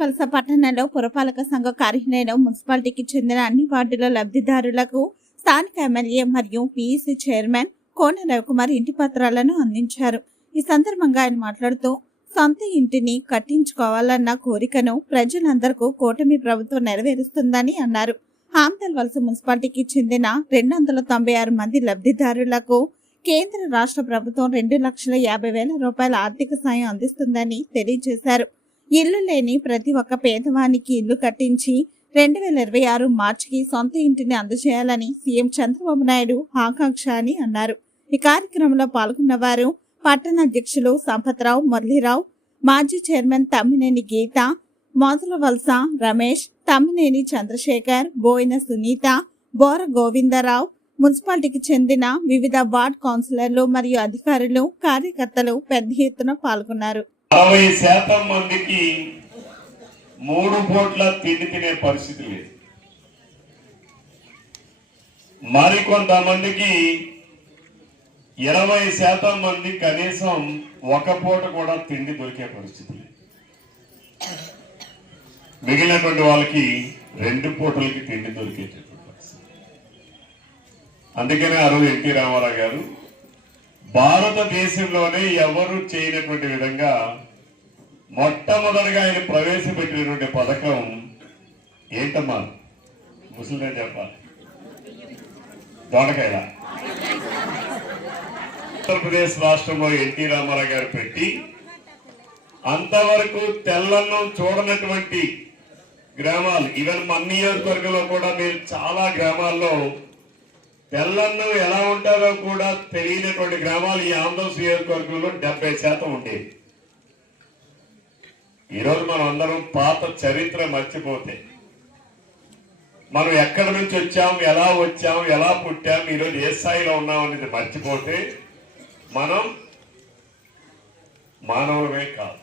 ఆంధ్రవలస పట్టణంలో పురపాలక సంఘ కార్యాలయంలో మున్సిపాలిటీకి చెందిన అన్ని వార్డుల లబ్ధిదారులకు స్థానిక ఎమ్మెల్యే మరియు పీఈసీ చైర్మన్ కోన రవికుమార్ ఇంటి పత్రాలను అందించారు. ఈ సందర్భంగా ఆయన మాట్లాడుతూ సొంత ఇంటిని కట్టించుకోవాలన్న కోరికను ప్రజలందరికీ కూటమి ప్రభుత్వం నెరవేరుస్తుందని అన్నారు. ఆంధ్రవలస మున్సిపాలిటీకి చెందిన 296 మంది లబ్ధిదారులకు కేంద్ర రాష్ట్ర ప్రభుత్వం 2,50,000 రూపాయల ఆర్థిక సాయం అందిస్తుందని తెలియజేశారు. ఇల్లు లేని ప్రతి ఒక్క పేదవానికి ఇల్లు కట్టించి 2026 మార్చికి సొంత ఇంటిని అందజేయాలని సీఎం చంద్రబాబు నాయుడు ఆకాంక్ష అని అన్నారు. ఈ కార్యక్రమంలో పాల్గొన్న వారు పట్టణ అధ్యక్షులు సంపత్రావు, మురళీరావు, మాజీ చైర్మన్ తమ్మినేని గీత, మోదలవలస రమేష్, తమ్మినేని చంద్రశేఖర్, బోయిన సునీత, బోర గోవిందరావు, మున్సిపాలిటీకి చెందిన వివిధ వార్డ్ కౌన్సిలర్లు మరియు అధికారులు, కార్యకర్తలు పెద్ద ఎత్తున పాల్గొన్నారు. 60% మందికి 3 పూట్ల తిండి తినే పరిస్థితి లేదు. మరికొంతమందికి 20% మంది కనీసం 1 పూట కూడా తిండి దొరికే పరిస్థితి లేదు. మిగిలినటువంటి వాళ్ళకి 2 పూటలకి తిండి దొరికేటటువంటి పరిస్థితి. అందుకనే ఆ రోజు ఎన్టీ రామారావు గారు భారతదేశంలోనే ఎవరు చేయనటువంటి విధంగా మొట్టమొదటిగా ఆయన ప్రవేశపెట్టినటువంటి పథకం ఏంటమ్మా? ముసలినే చెప్పాలి, దొండకాయ. ఆంధ్రప్రదేశ్ రాష్ట్రంలో ఎన్టీ రామారావు గారు పెట్టి అంతవరకు తెల్లన్నం చూడనటువంటి గ్రామాలు, ఈవెన్ మన నియోజకవర్గంలో కూడా మీరు చాలా గ్రామాల్లో తెల్లన్నం ఎలా ఉంటుందో కూడా తెలియనటువంటి గ్రామాలు ఈ ఆంధ్ర నియోజకవర్గంలో 70% ఉండేవి. ఈరోజు మనం అందరం పాత చరిత్ర మర్చిపోతే, మనం ఎక్కడి నుంచి వచ్చాం, ఎలా వచ్చాం, ఎలా పుట్టాం, ఈరోజు ఏ స్థాయిలో ఉన్నాం అనేది మర్చిపోతే మనం మానవులమే కాదు.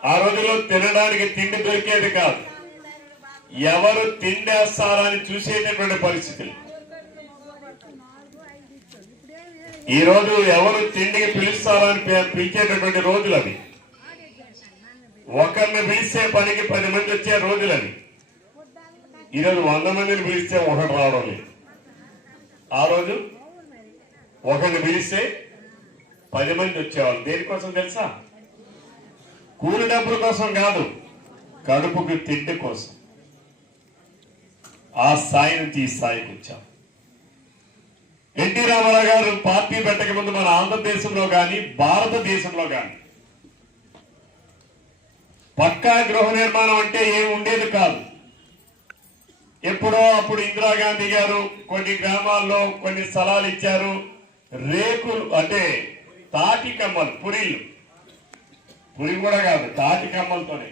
ఆ రోజుల్లో తినడానికి తిండి దొరికేది కాదు, ఎవరు తిండేస్తారని చూసేటటువంటి పరిస్థితులు. ఈ రోజు ఎవరు తిండికి పిలుస్తారని పిలిచేటటువంటి రోజులు అవి. ఒకరిని పిలిస్తే పనికి 10 మంది వచ్చే రోజులు అవి. ఈరోజు 100 మందిని పిలిస్తే ఒకటి రావడం లేదు. ఆ రోజు ఒకరిని పిలిస్తే 10 మంది వచ్చేవాళ్ళు. దేనికోసం తెలుసా? కూలి డబ్బుల కోసం కాదు, కడుపుకి తిండి కోసం. ఆ స్థాయి నుంచి ఈ స్థాయికి వచ్చాం. ఎన్టీ రామారావు గారు పార్టీ పెట్టక ముందు మన ఆంధ్రదేశంలో కానీ భారతదేశంలో కానీ పక్కా గృహ నిర్మాణం అంటే ఏమి ఉండేది కాదు. ఎప్పుడో అప్పుడు ఇందిరాగాంధీ గారు కొన్ని గ్రామాల్లో కొన్ని స్థలాలు ఇచ్చారు. రేకులు అంటే తాటి కమ్మలు, పురి కూడా కాదు, తాటి కమ్మలతోనే.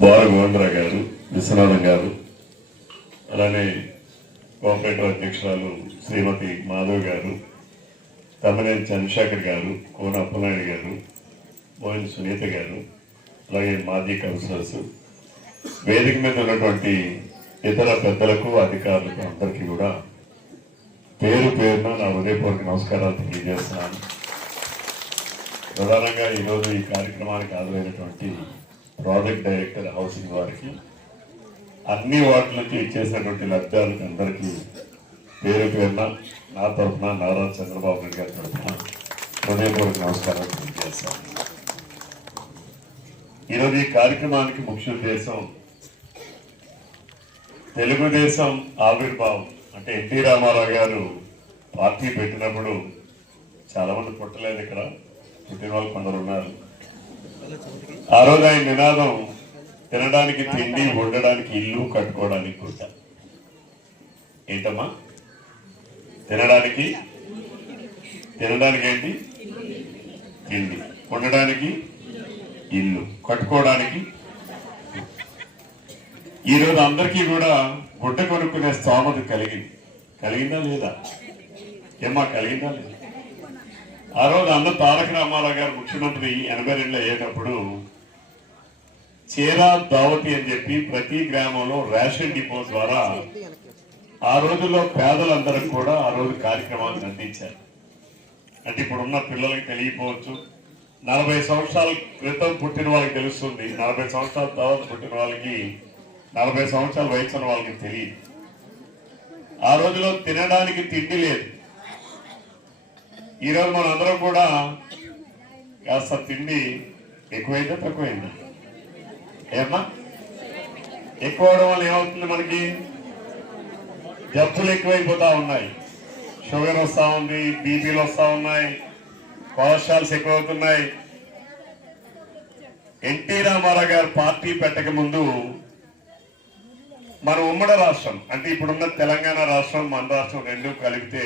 బోర గోవిందరావు గారు, విశ్వనాథం గారు, అలానే కోఆపరేటివ్ అధ్యక్షురాలు శ్రీమతి మాధవ్ గారు, తమ్మినేని చంద్రశేఖర్ గారు, కోన అప్పలనాయుడు గారు, బోయిన సునీత గారు, అలాగే మాజీ కౌన్సిలర్స్, వేదిక మీద ఉన్నటువంటి ఇతర పెద్దలకు, అధికారులకు అందరికీ కూడా పేరు పేరున నా హృదయపూర్వక నమస్కారాలు తెలియజేస్తున్నాను. ప్రధానంగా ఈరోజు ఈ కార్యక్రమానికి హాజరైనటువంటి ప్రాజెక్ట్ డైరెక్టర్ హౌసింగ్ వారికి, అన్ని వార్డుల నుంచి ఇచ్చేసినటువంటి లబ్ధాలకు అందరికీ పేరు పేరున నా తరఫున, నారా చంద్రబాబు నాయుడు గారి తరఫున హృదయపూర్వక నమస్కారాలు తెలియజేస్తాను. ఈరోజు ఈ కార్యక్రమానికి ముఖ్య ఉద్దేశం తెలుగుదేశం ఆవిర్భావం. అంటే ఎన్టీ రామారావు గారు పార్టీ పెట్టినప్పుడు చాలా మంది పుట్టలేదు, ఇక్కడ పుట్టిన వాళ్ళు కొందరు ఉన్నారు. ఆ రోజు ఆయన నినాదం తినడానికి తిండి, ఉండడానికి ఇల్లు, కట్టుకోవడానికి గుడ్డ. ఏంటమ్మా? తినడానికి ఏంటి? తిండి. ఉండడానికి ఇల్లు, కట్టుకోవడానికి. ఈరోజు అందరికీ కూడా గుడ్డ కొనుక్కునే స్తోమత కలిగిందా లేదా? ఏమ్మా, కలిగిందా లేదా? ఆ రోజు అన్న తారక రామారావు గారు ముఖ్యమంత్రి 82 అయ్యేటప్పుడు చీరా దావతి అని చెప్పి ప్రతి గ్రామంలో రేషన్ డిపో ద్వారా ఆ రోజుల్లో పేదలందరికీ కూడా ఆ రోజు కార్యక్రమాన్ని అందించారు. అంటే ఇప్పుడున్న పిల్లలకి తెలియకపోవచ్చు, 40 సంవత్సరాల క్రితం పుట్టిన వాళ్ళకి తెలుస్తుంది, 40 సంవత్సరాల తర్వాత పుట్టిన వాళ్ళకి 40 సంవత్సరాల వయసు ఉన్న వాళ్ళకి తెలియదు. ఆ రోజులో తినడానికి తిండి లేదు. ఈరోజు మన అందరం కూడా కాస్త తిండి ఎక్కువైందా తక్కువైందా? ఏమ్మా, ఎక్కువ అవడం వల్ల ఏమవుతుంది? మనకి జబ్బులు ఎక్కువైపోతా ఉన్నాయి. షుగర్ వస్తూ ఉంది, బీపీలు వస్తూ ఉన్నాయి, కొలెస్ట్రాల్స్ ఎక్కువ అవుతున్నాయి. ఎన్టీ రామారావు గారు పార్టీ పెట్టక ముందు మన ఉమ్మడి రాష్ట్రం అంటే ఇప్పుడున్న తెలంగాణ రాష్ట్రం, మన రాష్ట్రం రెండు కలిపితే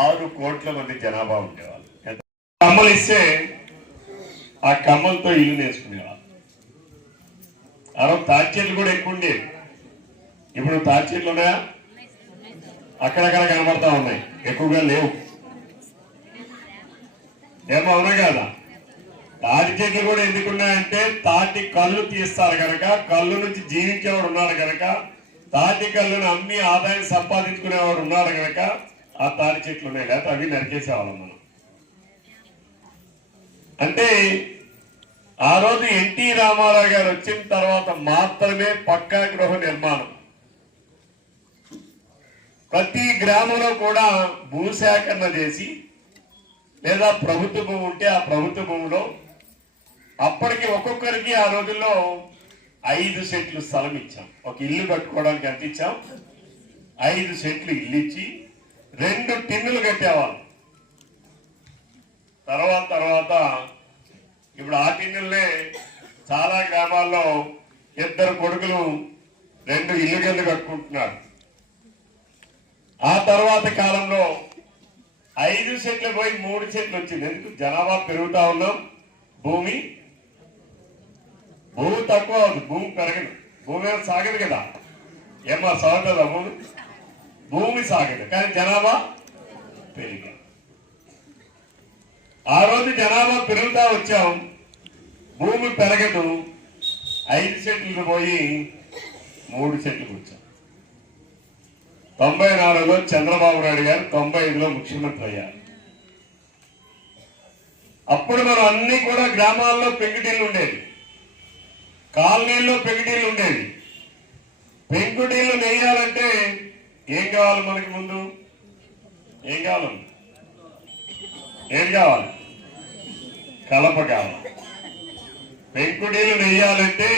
6 కోట్ల మంది జనాభా ఉండేవాళ్ళు. కమ్మలు ఇస్తే ఆ కమ్మలతో ఇల్లు నేర్చుకునేవాళ్ళు. తాడ్చీట్లు కూడా ఎక్కువ ఉండేవి. ఇప్పుడు తాడ్చీట్లు ఉన్నాయా? అక్కడక్కడ కనబడతా ఉన్నాయి, ఎక్కువగా లేవు. ఏమో అవునా కదా? తాటి చెట్లు కూడా ఎందుకున్నాయంటే తాటి కళ్ళు తీస్తారు కనుక, కళ్ళు నుంచి జీవించేవాడు ఉన్నాడు కనుక, తాటి కళ్ళును అమ్మి ఆదాయం సంపాదించుకునేవాడు ఉన్నాడు కనుక ఆ తాటి చెట్లు ఉన్నాయి. లేకపోతే అవి నరికేసేవాళ్ళం మనం. అంటే ఆ రోజు ఎన్టీ రామారావు గారు వచ్చిన తర్వాత మాత్రమే పక్కా గృహ నిర్మాణం. ప్రతి గ్రామంలో కూడా భూసేకరణ చేసి లేదా ప్రభుత్వ భూమి ఉంటే ఆ ప్రభుత్వ భూమిలో అప్పటికి ఒక్కొక్కరికి ఆ రోజుల్లో 5 సెంట్లు స్థలం ఇచ్చాం. ఒక ఇల్లు కట్టుకోవడానికి ఎంత ఇచ్చాం? 5 సెంట్లు ఇల్లు ఇచ్చి 2 టిన్నులు కట్టేవాళ్ళు. తర్వాత ఇప్పుడు ఆ టిన్నులనే చాలా గ్రామాల్లో 2 కొడుకులు 2 ఇల్లు కింద కట్టుకుంటున్నారు. ఆ తర్వాత కాలంలో 5 సెంట్లు పోయి 3 సెంట్లు వచ్చింది. ఎందుకు? జనాభా పెరుగుతా ఉన్నాం, భూమి తక్కువ అవుతుంది, భూమి పెరగదు. భూమి సాగదు కదా. ఏమో సాగుతుందా? భూమి సాగదు, కానీ జనాభా పెరిగింది. ఆ రోజు జనాభా పెరుగుతా వచ్చాం, భూమి పెరగదు. 5 సెంట్లు పోయి 3 సెంట్లకు వచ్చాం. 94లో చంద్రబాబు నాయుడు గారు 95లో ముఖ్యమంత్రి అయ్యారు. అప్పుడు మనం అన్ని కూడా గ్రామాల్లో పెంకుటిల్లు ఉండేది, కాలనీల్లో పెంకుటిల్లు ఉండేది. పెంకుటిల్లు నెయ్యాలంటే ఏం కావాలి మనకి? ముందు ఏం కావాలి? కలప కావాలి. పెంకుటిల్లు నెయ్యాలంటే